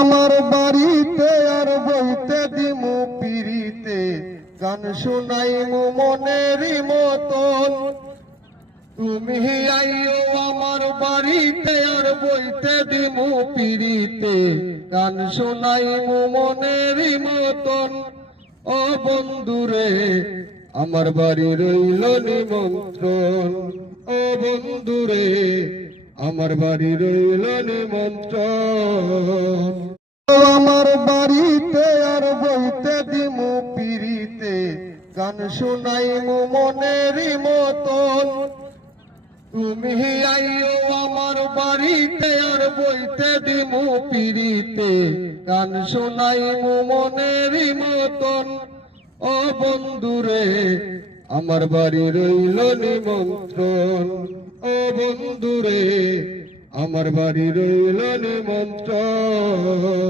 আমার বাড়িতে আর বইতে দিমু পিড়িতে গান শুনাইমু মনেরই মতন। তুমি আইও আমার বাড়িতে আর বইতে দিমু পিড়িতে গান শুনাইমু মনেরই মতন। ও বন্ধুরে আমার বাড়ি রইল নিমন্ত্রণ। ও বন্ধুরে আমার বাড়ি রইল নিমন্ত্রণ। আমার বাড়িতে আর বইতে দিমু পিড়িতে গান শুনাইমু মনেরই মতন। তুমি আইও আমার বাড়িতে আর বইতে দিমু পিড়িতে গান শুনাইমু মনেরই মতন। ও বন্ধুরে আমার বাড়ি রইল নিমন্ত্রণ। ও বন্ধুরে আমার বাড়ি রইল নিমন্ত্রণ।